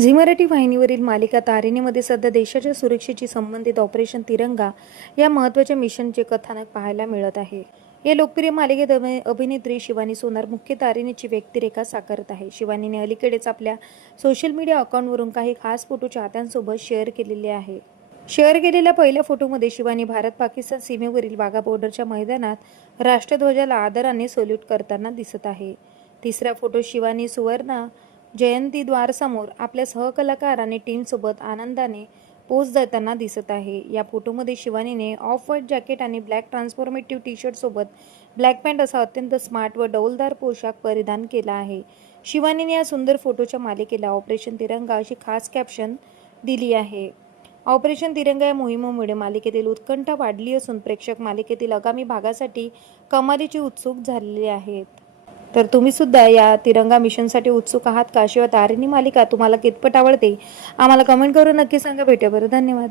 Zee Marathi वाहिनीवरील मालिका तारिणीमध्ये सध्या देशाच्या सुरक्षेशी संबंधित ऑपरेशन तिरंगा या महत्त्वाच्या मिशनचे कथानक पाहायला मिळत आहे. या लोकप्रिय मालिकेत अभिनेत्री शिवानी सोनार मुख्य तारिणीची व्यक्तिरेखा साकारत आहे. शिवानीने अलीकडेच आपल्या सोशल मीडिया अकाउंटवरून काही खास फोटो चाहत्यांसोबत शेअर केलेले आहे. शेअर केलेल्या पहिल्या फोटोमध्ये शिवानी भारत-पाकिस्तान सीमेवरील वाघा बॉर्डरच्या मैदानात राष्ट्रध्वजाला आदराने सल्यूट करताना दिसत आहे. तिसऱ्या फोटोत शिवानी सुवर्ण जयंती द्वारसमोर आपल्या सहकलाकार आणि टीमसोबत आनंदाने पोज देताना दिसत आहे. या फोटोमध्ये शिवानीने ऑफ व्हाईट जॅकेट आणि ब्लॅक ट्रान्सफॉर्मेटिव्ह टी शर्ट सोबत ब्लॅक पॅन्ट असा अत्यंत स्मार्ट व डौलदार पोशाख परिधान केला आहे. शिवानीने या सुंदर फोटोच्या मालिकेला ऑपरेशन तिरंगा अशी खास कॅप्शन दिली आहे. ऑपरेशन तिरंगा या मोहिमेमुळे मालिकेतील उत्कंठा वाढली असून प्रेक्षक मालिकेतील आगामी भागासाठी कमालीची उत्सुक झालेले आहेत. तर तुम्ही सुद्धा या तिरंगा मिशनसाठी उत्सुक आहात का? शिवाय तारिणी मालिका तुम्हाला कितपत आवडते आम्हाला कमेंट करून नक्की सांगा. भेटूया. बरं, धन्यवाद.